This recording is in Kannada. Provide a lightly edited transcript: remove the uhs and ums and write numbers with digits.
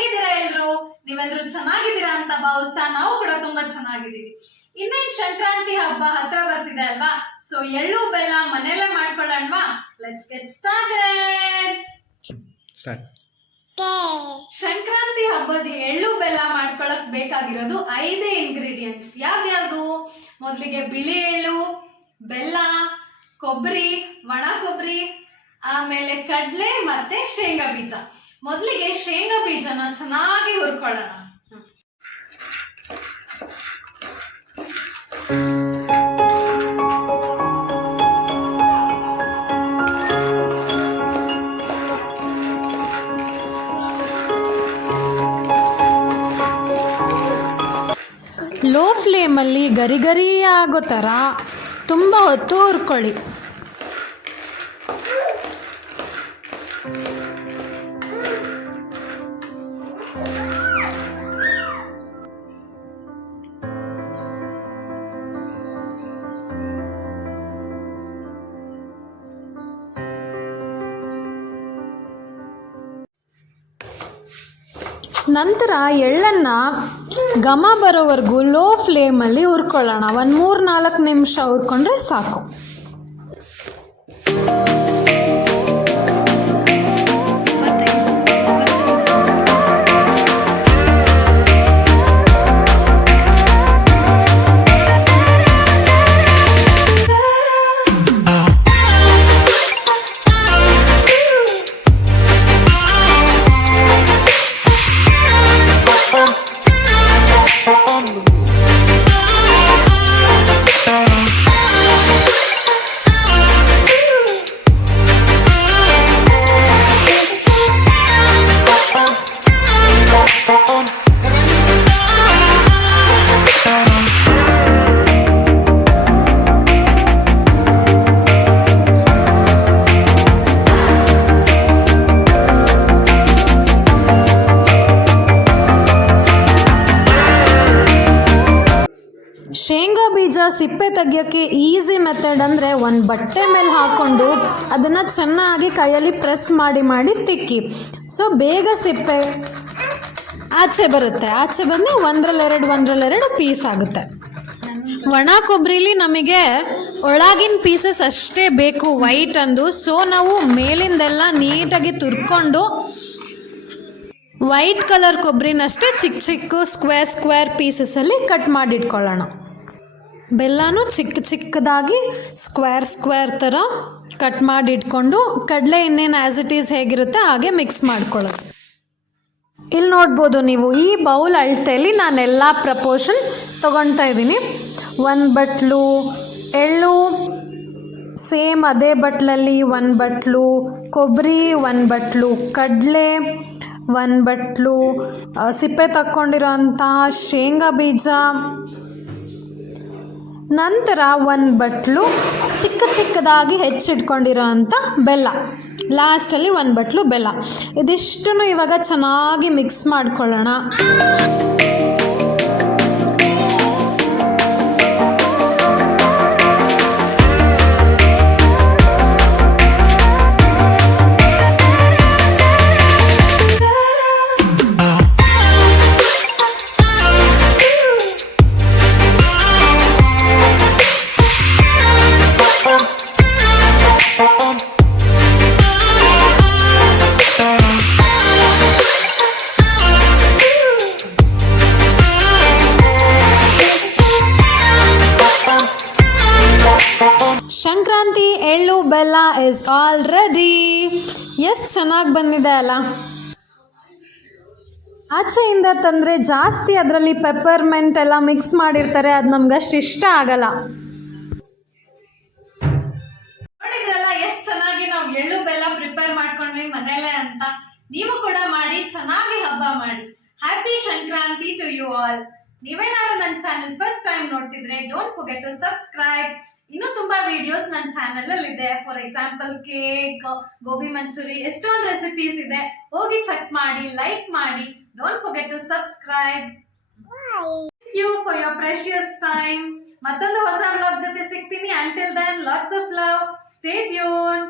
ಹೇಗಿದ್ದೀರಾ ಎಲ್ರು? ನೀವೆಲ್ಲರೂ ಚೆನ್ನಾಗಿದ್ದೀರಾ ಅಂತ ಭಾವಿಸ್ತಾ ನಾವು ಕೂಡ ತುಂಬಾ ಚೆನ್ನಾಗಿದ್ದೀವಿ. ಇನ್ನೇನ್ ಸಂಕ್ರಾಂತಿ ಹಬ್ಬ ಹತ್ರ ಬರ್ತಿದೆ ಅಲ್ವಾ? ಸೊ ಎಳ್ಳು ಬೆಲ್ಲ ಮನೆಯಲ್ಲೇ ಮಾಡ್ಕೊಳ್ಳೋಣವಾ? Let's get started. ಸಂಕ್ರಾಂತಿ ಹಬ್ಬದ ಎಳ್ಳು ಬೆಲ್ಲ ಮಾಡ್ಕೊಳಕ್ ಬೇಕಾಗಿರೋದು 5 ಇಂಗ್ರೀಡಿಯೆಂಟ್ಸ್. ಯಾವ್ಯಾವುದು? ಮೊದಲಿಗೆ ಬಿಳಿ ಎಳ್ಳು, ಬೆಲ್ಲ, ಕೊಬ್ಬರಿ, ಒಣ ಕೊಬ್ಬರಿ, ಆಮೇಲೆ ಕಡ್ಲೆ ಮತ್ತೆ ಶೇಂಗಾ ಬೀಜ. ಮೊದಲಿಗೆ ಶೇಂಗಾ ಬೀಜನ ಚೆನ್ನಾಗಿ ಹುರ್ಕೊಳ್ಳೋಣ. ಲೋ ಫ್ಲೇಮಲ್ಲಿ ಗರಿ ಗರಿ ಆಗೋ ಥರ ತುಂಬ ಹೊತ್ತು ಹುರ್ಕೊಳ್ಳಿ. ನಂತರ ಎಳ್ಳನ್ನು ಘಮ ಬರೋವರೆಗೂ ಲೋ ಫ್ಲೇಮಲ್ಲಿ ಹುರ್ಕೊಳ್ಳೋಣ. ಒಂದು 3-4 ನಿಮಿಷ ಹುರ್ಕೊಂಡ್ರೆ ಸಾಕು. ಶೇಂಗಾ ಬೀಜ ಸಿಪ್ಪೆ ತೆಗಿಯೋಕ್ಕೆ ಈಸಿ ಮೆಥಡ್ ಅಂದರೆ ಒಂದು ಬಟ್ಟೆ ಮೇಲೆ ಹಾಕ್ಕೊಂಡು ಅದನ್ನು ಚೆನ್ನಾಗಿ ಕೈಯಲ್ಲಿ ಪ್ರೆಸ್ ಮಾಡಿ ತಿಕ್ಕಿ. ಸೊ ಬೇಗ ಸಿಪ್ಪೆ ಆಚೆ ಬರುತ್ತೆ. ಆಚೆ ಬಂದು ಒಂದರಲ್ಲೆರಡು ಪೀಸ್ ಆಗುತ್ತೆ. ಒಣ ಕೊಬ್ಬರಿಲಿ ನಮಗೆ ಒಳಗಿನ ಪೀಸಸ್ ಅಷ್ಟೇ ಬೇಕು, ವೈಟ್ ಅಂದು. ಸೊ ನಾವು ಮೇಲಿಂದೆಲ್ಲ ನೀಟಾಗಿ ತುರ್ಕೊಂಡು ವೈಟ್ ಕಲರ್ ಕೊಬ್ಬರಿನಷ್ಟೇ ಚಿಕ್ಕ ಚಿಕ್ಕ ಸ್ಕ್ವೇರ್ ಪೀಸಸಲ್ಲಿ ಕಟ್ ಮಾಡಿಟ್ಕೊಳ್ಳೋಣ. ಬೆಲ್ಲನೂ ಚಿಕ್ಕದಾಗಿ ಸ್ಕ್ವೇರ್ ಥರ ಕಟ್ ಮಾಡಿಟ್ಕೊಂಡು ಕಡಲೆ ಇನ್ನೇನು ಆ್ಯಸ್ ಇಟ್ ಈಸ್ ಹೇಗಿರುತ್ತೆ ಹಾಗೆ ಮಿಕ್ಸ್ ಮಾಡ್ಕೊಳ್ಳೋದು. ಇಲ್ಲಿ ನೋಡ್ಬೋದು ನೀವು, ಈ ಬೌಲ್ ಅಳತೆಯಲ್ಲಿ ನಾನೆಲ್ಲ ಪ್ರಪೋರ್ಷನ್ ತೊಗೊಳ್ತಾ ಇದ್ದೀನಿ. 1 ಬಟ್ಲು ಎಳ್ಳು, ಸೇಮ್ ಅದೇ ಬಟ್ಲಲ್ಲಿ 1 ಬಟ್ಲು ಕೊಬ್ಬರಿ, 1 ಬಟ್ಲು ಕಡಲೆ, 1 ಬಟ್ಲು ಸಿಪ್ಪೆ ತಕ್ಕೊಂಡಿರೋ ಅಂತಹ ಶೇಂಗಾ ಬೀಜ, ನಂತರ 1 ಬಟ್ಲು ಚಿಕ್ಕದಾಗಿ ಹೆಚ್ಚಿಟ್ಕೊಂಡಿರೋ ಅಂಥ ಬೆಲ್ಲ, ಲಾಸ್ಟಲ್ಲಿ 1 ಬಟ್ಲು ಬೆಲ್ಲ. ಇದಿಷ್ಟನ್ನು ಇವಾಗ ಚೆನ್ನಾಗಿ ಮಿಕ್ಸ್ ಮಾಡ್ಕೊಳ್ಳೋಣ. ಸಂಕ್ರಾಂತಿ ಎಳ್ಳು ಬೆಲ್ಲ ಇಸ್ ಆಲ್ ರೆಡಿ. ಎಷ್ಟು ಚೆನ್ನಾಗಿ ಬಂದಿದೆ ಅಲ್ಲ. ಆಚೆಯಿಂದ ತಂದರೆ ಜಾಸ್ತಿ ಅದರಲ್ಲಿ ಪೆಪ್ಪರ್ಮೆಂಟ್ ಎಲ್ಲ ಮಿಕ್ಸ್ ಮಾಡಿರ್ತಾರೆ, ಅದು ನಮ್ಗೆ ಅಷ್ಟು ಇಷ್ಟ ಆಗಲ್ಲ. ನೋಡಿದ್ರಲ್ಲ ಎಷ್ಟು ಚೆನ್ನಾಗಿ ನಾವು ಎಳ್ಳು ಬೆಲ್ಲ ಪ್ರಿಪೇರ್ ಮಾಡ್ಕೊಂಡ್ವಿ ಮನೆಯಲ್ಲೇ ಅಂತ. ನೀವು ಕೂಡ ಮಾಡಿ ಚೆನ್ನಾಗಿ ಹಬ್ಬ ಮಾಡಿ. Happy Sankranti to you all. ನೀವೇನಾದ್ರು ನನ್ನ ಚಾನೆಲ್ ಫಸ್ಟ್ ಟೈಮ್ ನೋಡ್ತಿದ್ರೆ ಡೋಂಟ್ ಫರ್ಗೆಟ್ ಟು ಸಬ್ಸ್ಕ್ರೈಬ್. ಇನ್ನೂ ತುಂಬಾ ವಿಡಿಯೋಸ್ ನನ್ನ ಚಾನೆಲ್ ಅಲ್ಲಿ ಇದೆ. For example cake, gobi manchurian, ಎಷ್ಟೊಂದು ರೆಸಿಪೀಸ್ ಇದೆ. ಹೋಗಿ ಚೆಕ್ ಮಾಡಿ, ಲೈಕ್ ಮಾಡಿ. Don't forget to subscribe. Thank you for your precious time. ಮತ್ತೊಂದು ಹೊಸ ವ್ಲಾಗ್ ಜೊತೆ ಸಿಗ್ತೀನಿ. Until then lots of love. Stay tune.